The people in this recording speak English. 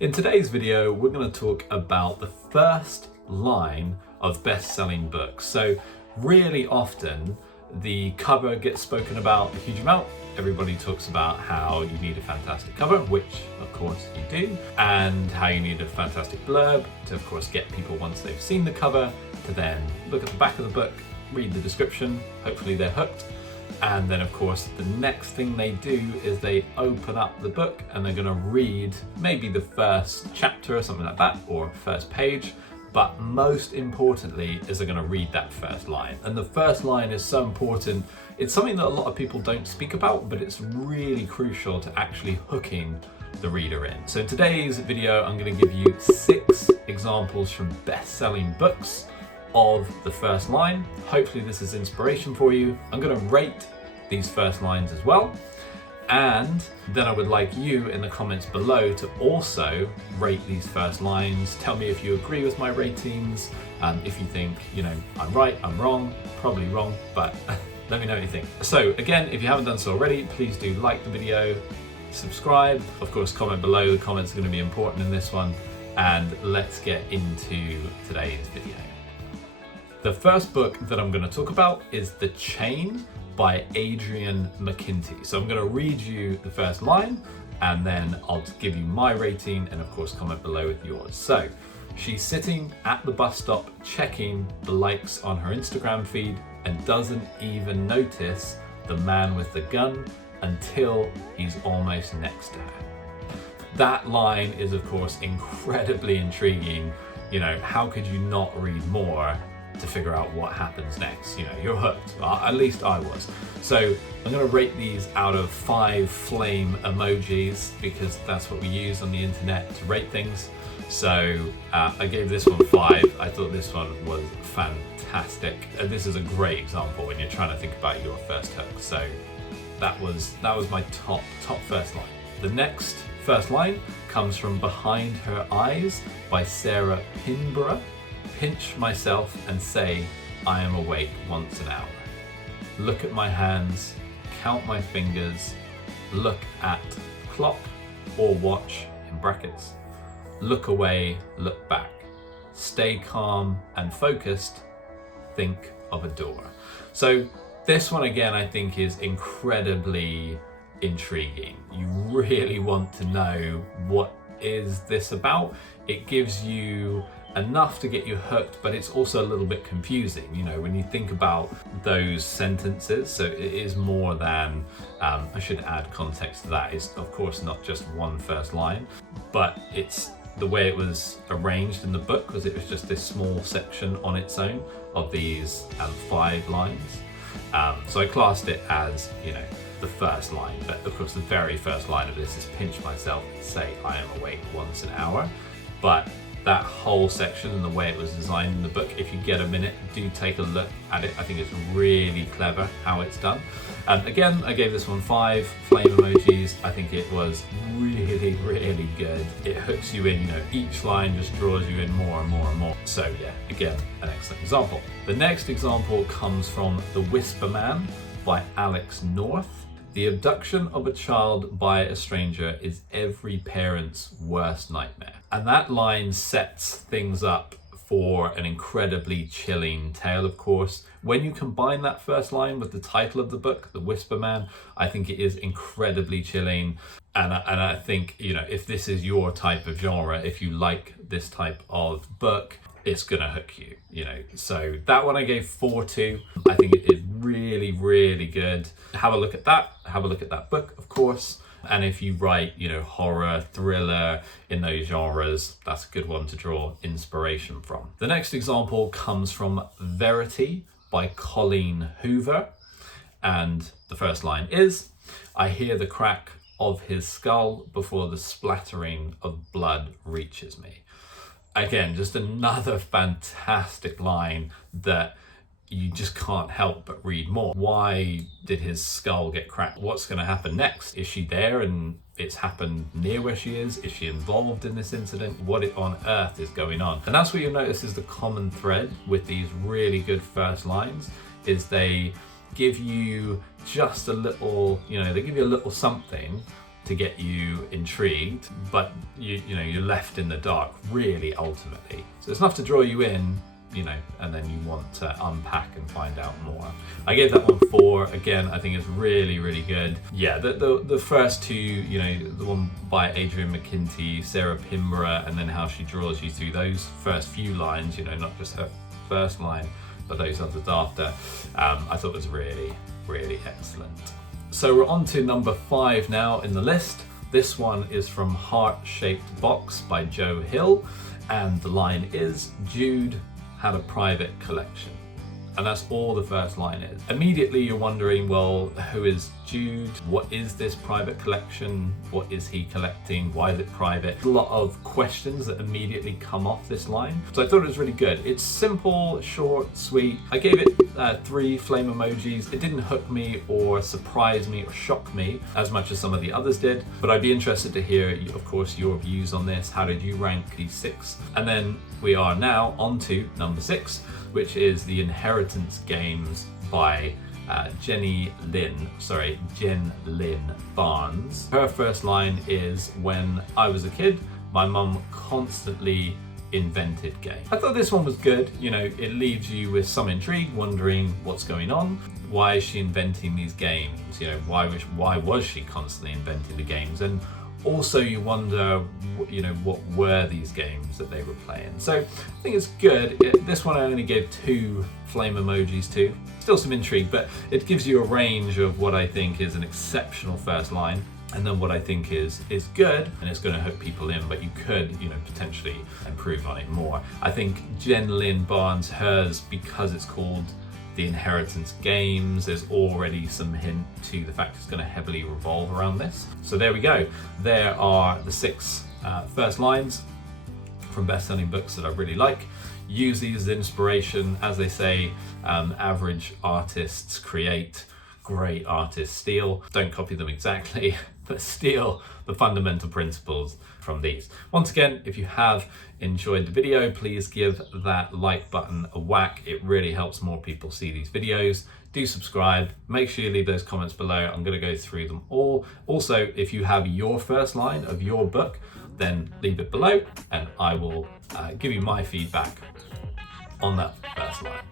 In today's video, we're going to talk about the first line of best-selling books. So really often the cover gets spoken about a huge amount. Everybody talks about how you need a fantastic cover, which of course you do, and how you need a fantastic blurb to of course get people, once they've seen the cover, to then look at the back of the book, read the description, hopefully they're hooked. And then of course the next thing they do is they open up the book and they're going to read maybe the first chapter or something like that, or first page, but most importantly is they're going to read that first line. And the first line is so important. It's something that a lot of people don't speak about, but it's really crucial to actually hooking the reader in. So in today's video, I'm going to give you 6 examples from best-selling books of the first line. Hopefully this is inspiration for you. I'm going to rate these first lines as well, and then I would like you in the comments below to also rate these first lines. Tell me if you agree with my ratings, if you think, I'm right, I'm wrong, probably wrong, but let me know what you think. So again, if you haven't done so already, please do like the video, subscribe, of course comment below. The comments are going to be important in this one, and let's get into today's video. The first book that I'm going to talk about is The Chain by Adrian McKinty. So I'm going to read you the first line and then I'll give you my rating, and of course comment below with yours. So she's sitting at the bus stop checking the likes on her Instagram feed and doesn't even notice the man with the gun until he's almost next to her. That line is of course incredibly intriguing. How could you not read more to figure out what happens next? You're hooked. Well, at least I was. So I'm going to rate these out of 5 flame emojis, because that's what we use on the internet to rate things. So I gave this one 5. I thought this one was fantastic. And this is a great example when you're trying to think about your first hook. So that was my top first line. The next first line comes from Behind Her Eyes by Sarah Pinborough. Pinch myself and say I am awake once an hour. Look at my hands, count my fingers, look at clock or watch in brackets. Look away, look back. Stay calm and focused. Think of a door. So this one again I think is incredibly intriguing. You really want to know what is this about. It gives you enough to get you hooked, but it's also a little bit confusing, when you think about those sentences. So it is more than, I should add context to that, it's of course not just one first line, but it's the way it was arranged in the book, because it was just this small section on its own of these 5 lines. So I classed it as, the first line, but of course the very first line of this is pinch myself and say I am awake once an hour. But that whole section and the way it was designed in the book, if you get a minute, do take a look at it. I think it's really clever how it's done. Again, I gave this one 5 flame emojis. I think it was really, really good. It hooks you in, each line just draws you in more and more and more. So yeah, again, an excellent example. The next example comes from The Whisper Man by Alex North. The abduction of a child by a stranger is every parent's worst nightmare. And that line sets things up for an incredibly chilling tale, of course. When you combine that first line with the title of the book, The Whisper Man, I think it is incredibly chilling. And I think, if this is your type of genre, if you like this type of book, it's gonna hook you, So that one I gave 4 to. I think it is really, really good. Have a look at that. Have a look at that book, of course. And if you write, horror, thriller, in those genres, that's a good one to draw inspiration from. The next example comes from Verity by Colleen Hoover. And the first line is, I hear the crack of his skull before the splattering of blood reaches me. Again, just another fantastic line that you just can't help but read more. Why did his skull get cracked? What's going to happen next? Is she there and it's happened near where she is? Is she involved in this incident? What on earth is going on? And that's what you'll notice is the common thread with these really good first lines, is they give you just a little, they give you a little something to get you intrigued, but you're left in the dark really ultimately. So it's enough to draw you in, and then you want to unpack and find out more. I gave that one 4. Again, I think it's really, really good. Yeah, the first two, the one by Adrian McKinty, Sarah Pimborough, and then how she draws you through those first few lines, not just her first line, but those others after, I thought was really, really excellent. So we're on to number 5 now in the list. This one is from Heart Shaped Box by Joe Hill, and the line is, Jude had a private collection. And that's all the first line is. Immediately you're wondering, well, who is Jude? What is this private collection? What is he collecting? Why is it private? A lot of questions that immediately come off this line. So I thought it was really good. It's simple, short, sweet. I gave it 3 flame emojis. It didn't hook me or surprise me or shock me as much as some of the others did, but I'd be interested to hear, of course, your views on this. How did you rank these 6? And then we are now on to number 6, which is The Inheritance Games by Jen Lynn Barnes. Her first line is, when I was a kid, my mum constantly invented games. I thought this one was good. It leaves you with some intrigue, wondering what's going on. Why is she inventing these games? Why was she constantly inventing the games? And also you wonder, what were these games that they were playing? So I think it's good. This one I only gave 2 flame emojis to. Still some intrigue, but it gives you a range of what I think is an exceptional first line, and then what I think is good, and it's going to hook people in, but you could, potentially improve on it more. I think Jen Lynn Barnes, hers, because it's called The Inheritance Games, there's already some hint to the fact it's going to heavily revolve around this. So there we go. There are the 6 first lines from best-selling books that I really like. Use these as inspiration. As they say, average artists create, great artists steal. Don't copy them exactly, but steal the fundamental principles from these. Once again, if you have enjoyed the video, please give that like button a whack. It really helps more people see these videos. Do subscribe. Make sure you leave those comments below. I'm going to go through them all. Also, if you have your first line of your book, then leave it below and I will give you my feedback on that first line.